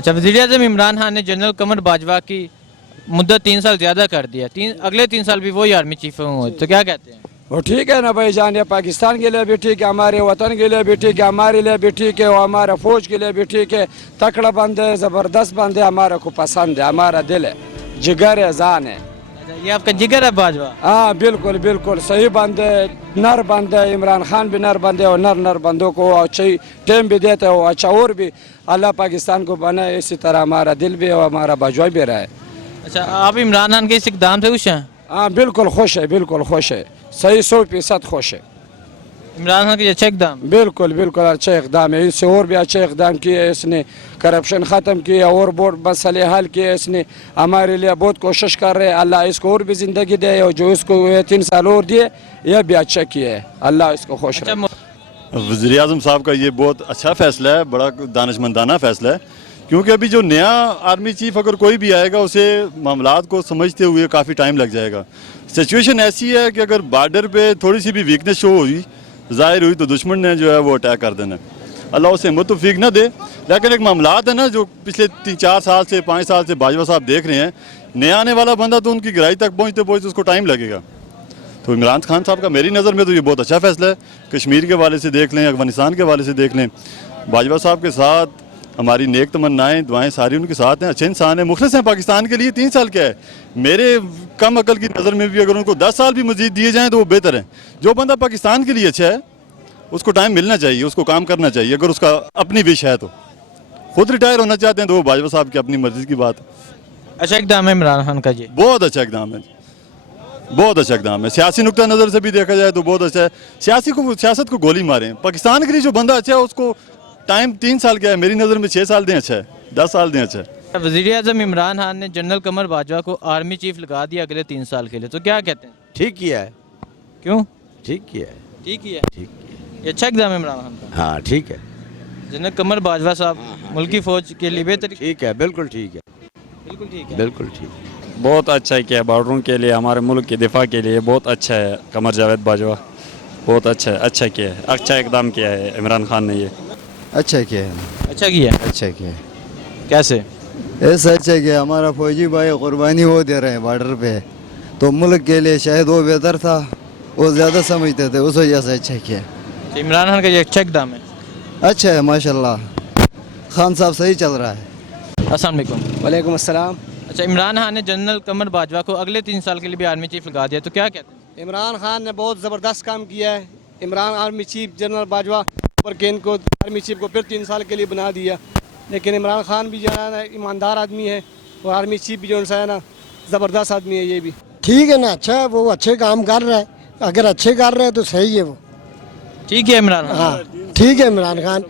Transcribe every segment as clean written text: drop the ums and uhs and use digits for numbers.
اچھا، وزیراعظم عمران خان نے جنرل قمر باجوہ کی مدت 3 سال زیادہ کر دیا، اگلے 3 سال بھی وہی آرمی چیف ہوں، تو کیا کہتے ہیں؟ وہ ٹھیک ہے نا بھائی جان، یہ پاکستان کے لیے بھی ٹھیک ہے، ہمارے وطن کے لیے بھی ٹھیک ہے، ہمارے لیے بھی ٹھیک ہے، اور ہمارا فوج کے لیے بھی ٹھیک ہے۔ تکڑا بند ہے، زبردست بند ہے، ہمارا کو پسند ہے، ہمارا دل ہے، جگر ہے، جان ہے۔ اچھا، یہ آپ کا جگر ہے باجوہ؟ ہاں بالکل بالکل صحیح بند ہے، نر بند ہے، عمران خان بھی نر بند ہے، اور نر بندوں کو اچھا ٹائم بھی دیتا ہے، وہ اچھا اور بھی اللہ پاکستان کو بنائے، اسی طرح ہمارا دل بھی اور ہمارا باجوہ بھی رہا ہے۔ اچھا، آپ عمران خان کے اس اقدام سے خوش ہیں؟ ہاں بالکل خوش ہے، بالکل خوش ہے، صحیح 100% خوش ہے۔ عمران خان کے اچھا اقدام؟ بالکل بالکل اچھا اقدام ہے، اس سے اور بھی اچھے اقدام کیے اس نے، کرپشن ختم کیا اور بہت مسئلے حل کیے اس نے، ہمارے لیے بہت کوشش کر رہے ہیں، اللہ اس کو اور بھی زندگی دے، اور جو اس کو 3 سال اور دیے یہ بھی اچھا کیا ہے، اللہ اس کو خوش رکھے۔ وزیر اعظم صاحب کا یہ بہت اچھا فیصلہ ہے، بڑا دانشمندانہ فیصلہ ہے، کیونکہ ابھی جو نیا آرمی چیف اگر کوئی بھی آئے گا اسے معاملات کو سمجھتے ہوئے کافی ٹائم لگ جائے گا۔ سچویشن ایسی ہے کہ اگر بارڈر پہ تھوڑی سی بھی ویکنس شو ہوئی، ظاہر ہوئی، تو دشمن نے جو ہے وہ اٹیک کر دینا۔ اللہ اسے ہمت توفیق نہ دے، لیکن ایک معاملات ہے نا جو پچھلے 4 سال سے 5 سال سے باجوہ صاحب دیکھ رہے ہیں، نیا آنے والا بندہ تو ان کی گہرائی تک پہنچتے اس کو ٹائم لگے گا۔ تو عمران خان صاحب کا میری نظر میں تو یہ بہت اچھا فیصلہ ہے، کشمیر کے حوالے سے دیکھ لیں، افغانستان کے حوالے سے دیکھ لیں، باجوہ صاحب کے ساتھ ہماری نیک تمنائیں دعائیں ساری ان کے ساتھ ہیں، اچھے انسان ہیں، مخلص ہیں پاکستان کے لیے۔ 3 سال کیا ہے، میرے کم عقل کی نظر میں بھی اگر ان کو 10 سال بھی مزید دیے جائیں تو وہ بہتر ہے۔ جو بندہ پاکستان کے لیے اچھا ہے اس کو ٹائم ملنا چاہیے، اس کو کام کرنا چاہیے، اگر اس کا اپنی وش ہے تو۔ خود ریٹائر ہونا چاہتے ہیں تو وہ باجوہ صاحب کی اپنی مرضی کی بات ہے۔ اچھا اقدام ہے عمران خان کا جی؟ بہت اچھا اقدام ہے، بہت اچھا اقدام ہے، سیاسی نقطہ نظر سے بھی دیکھا جائے تو بہت اچھا ہے۔ سیاست کو گولی ماریں، پاکستان کے لیے جو بندہ اچھا ہے اس کو ٹائم 3 سال کیا ہے، میری نظر میں 6 سال دیں اچھا ہے، 10 سال دیں اچھا ہے۔ وزیر اعظم عمران خان نے جنرل قمر باجوہ کو آرمی چیف لگا دیا اگلے 3 سال کے لیے، تو کیا کہتے ہیں؟ ٹھیک کیا ہے، کیوں ٹھیک کیا ہے، ٹھیک ہے؟ ٹھیک کیا ہے، یہ اچھا اقدام ہے عمران خان کا؟ ہاں ٹھیک ہے، جنرل قمر باجوہ صاحب ملکی فوج کے لیے بہتر؟ ٹھیک ہے، بالکل ٹھیک ہے، بالکل ٹھیک ہے، بالکل ٹھیک ہے۔ بہت اچھا کیا بارڈروں کے لیے، ہمارے ملک کے دفاع کے لیے بہت اچھا ہے قمر جاوید باجوہ، بہت اچھا ہے، اچھا کیا ہے، اچھا اقدام کیا ہے عمران خان نے۔ یہ اچھا کیا ہے، اچھا کیا؟ اچھا کیا ہے، کیسے؟ ایسا اچھا کیا، ہمارا فوجی بھائی قربانی وہ دے رہے ہیں بارڈر پہ، تو ملک کے لیے شاید وہ بہتر تھا، وہ زیادہ سمجھتے تھے، اس وجہ سے اچھا کیا۔ عمران خان کا یہ اچھا اقدام ہے؟ اچھا ہے ماشاءاللہ، خان صاحب صحیح چل رہا ہے۔ السلام علیکم۔ وعلیکم السلام۔ اچھا، عمران خان نے جنرل قمر باجوہ کو اگلے 3 سال کے لیے بھی آرمی چیف لگا دیا، تو کیا کہتے ہیں؟ عمران خان نے بہت زبردست کام کیا ہے، Imran army chief general Bajwa پر ان کو آرمی چیف کو پھر 3 سال کے لیے بنا دیا، لیکن عمران خان بھی جو ہے نا ایماندار آدمی ہے، اور آرمی چیف بھی جو ہے نا زبردست آدمی ہے۔ یہ بھی ٹھیک ہے نا، اچھا ہے، وہ اچھے کام کر رہا ہے، اگر اچھے کر رہے ہیں تو صحیح ہے وہ، ٹھیک ہے عمران خان؟ ہاں ٹھیک ہے عمران خان۔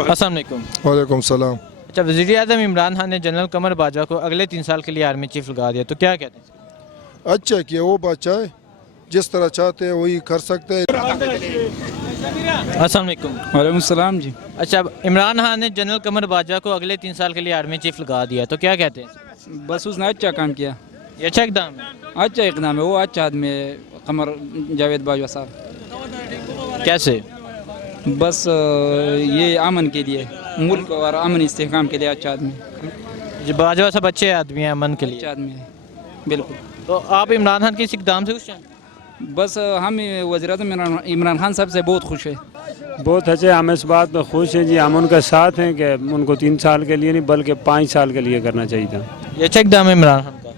السلام علیکم۔ وعلیکم السلام۔ اچھا، وزیر اعظم عمران خان نے جنرل قمر باجوہ کو اگلے 3 سال کے لیے آرمی چیف لگا دیا، تو کیا کہتے ہیں؟ اچھا کیا، وہ بچہ ہے، جس طرح چاہتے ہیں وہی کر سکتے ہیں۔ السلام علیکم۔ وعلیکم السلام جی۔ اچھا، عمران خان نے جنرل قمر باجوہ کو اگلے 3 سال کے لیے آرمی چیف لگا دیا، تو کیا کہتے ہیں؟ بس اس نے اچھا کام کیا، یہ اچھا اقدام ہے؟ اچھا اقدام ہے، وہ اچھا آدمی ہے قمر جاوید باجوہ صاحب۔ کیسے؟ بس یہ امن کے لیے، ملک اور امن استحکام کے لیے اچھا آدمی ہے، جو باجوہ صاحب اچھے آدمی ہیں امن کے اچھا لیے، آدمی ہے بالکل۔ تو آپ عمران خان کے اس اقدام سے خوش ہیں؟ بس ہم وزیر اعظم عمران خان صاحب سے بہت خوش ہیں۔ بہت اچھے، ہم اس بات پہ خوش ہیں جی، ہم ان کے ساتھ ہیں کہ ان کو 3 سال کے لیے نہیں بلکہ 5 سال کے لیے کرنا چاہیے تھا۔ یہ اچھا اقدام ہے عمران خان کا؟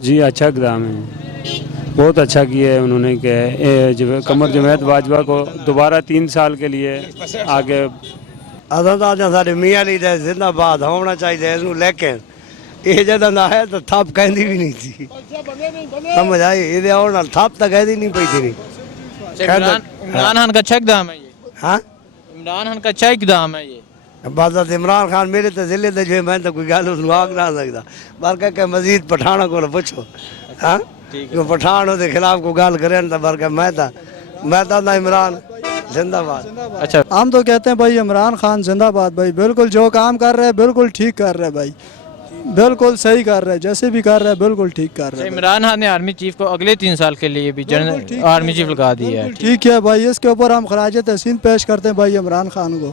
جی اچھا اقدام ہے، بہت اچھا کیا ہے انہوں نے کہ قمر جاوید باجوہ کو دوبارہ 3 سال کے لیے آگے۔ سارے میاں علی دا زندہ باد ہونا چاہیے، لیکن یہ جدہ نہ ہے تو تھپ کہندی بھی نہیں تھی، سمجھ آئی، یہ آنے تھپ تو کہندی نہیں پی تھی۔ عمران خان کا اچھا اقدام ہے یہ؟ ہاں عمران خان کا اچھا اقدام ہے یہ؟ بات عمران خان میرے تو ضلع تے جو میں تو کوئی گل اس آگ نہ سکتا، بلکہ کہ مزید پٹھانوں کو پوچھو، ہاں جو پٹھان کے خلاف کو گل کریں تو بلکہ میں تو عمران زندہ باد۔ اچھا، ہم تو کہتے ہیں بھائی عمران خان زندہ باد بھائی، بالکل جو کام کر رہے ہیں بالکل ٹھیک کر رہے ہیں بھائی، بالکل صحیح کر رہے ہیں، جیسے بھی کر رہے ہیں بالکل ٹھیک کر رہے ہیں۔ عمران خان نے آرمی چیف کو اگلے 3 سال کے لیے بھی جنرل آرمی چیف لگا دیا ہے، ٹھیک ہے بھائی، اس کے اوپر ہم خراج تحسین پیش کرتے ہیں بھائی عمران خان کو،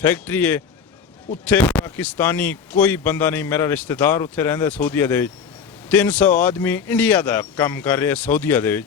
ਫੈਕਟਰੀ ਹੈ, ਉੱਥੇ ਪਾਕਿਸਤਾਨੀ ਕੋਈ ਬੰਦਾ ਨਹੀਂ। ਮੇਰਾ ਰਿਸ਼ਤੇਦਾਰ ਉੱਥੇ ਰਹਿੰਦਾ ਸਾਊਦੀਆ ਦੇ ਵਿੱਚ, 300 ਆਦਮੀ ਇੰਡੀਆ ਦਾ ਕੰਮ ਕਰ ਰਿਹਾ ਸਾਊਦੀਆ ਦੇ ਵਿੱਚ।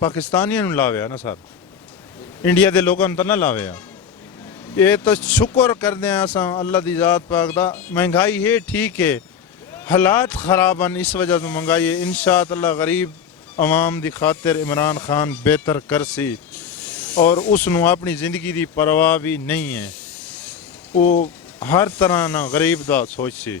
ਪਾਕਿਸਤਾਨੀਆਂ ਨੂੰ ਲਾਵਿਆ ਨਾ ਸਰ, ਇੰਡੀਆ ਦੇ ਲੋਕਾਂ ਨੂੰ ਤਾਂ ਨਾ ਲਾਵਿਆ। ਇਹ ਤਾਂ ਸ਼ੁਕਰ ਕਰਦੇ ਆ ਅਸਾਂ ਅੱਲਾ ਦੀ ਜ਼ਾਤ ਪਾਕ ਦਾ। ਮਹਿੰਗਾਈ ਹੈ ਠੀਕ ਹੈ, ਹਾਲਾਤ ਖਰਾਬ ਹਨ, ਇਸ ਵਜ੍ਹਾ ਤੋਂ ਮਹਿੰਗਾਈ ਹੈ। ਇਨਸ਼ਾਅੱਲਾ ਗਰੀਬ ਆਵਾਮ ਦੀ ਖਾਤਰ ਇਮਰਾਨ ਖਾਨ ਬਿਹਤਰ ਕਰਸੀ, ਔਰ ਉਸ ਨੂੰ ਆਪਣੀ ਜ਼ਿੰਦਗੀ ਦੀ ਪਰਵਾਹ ਵੀ ਨਹੀਂ ਹੈ। ਉਹ ਹਰ ਤਰ੍ਹਾਂ ਨਾਲ ਗਰੀਬ ਦਾ ਸੋਚੇ,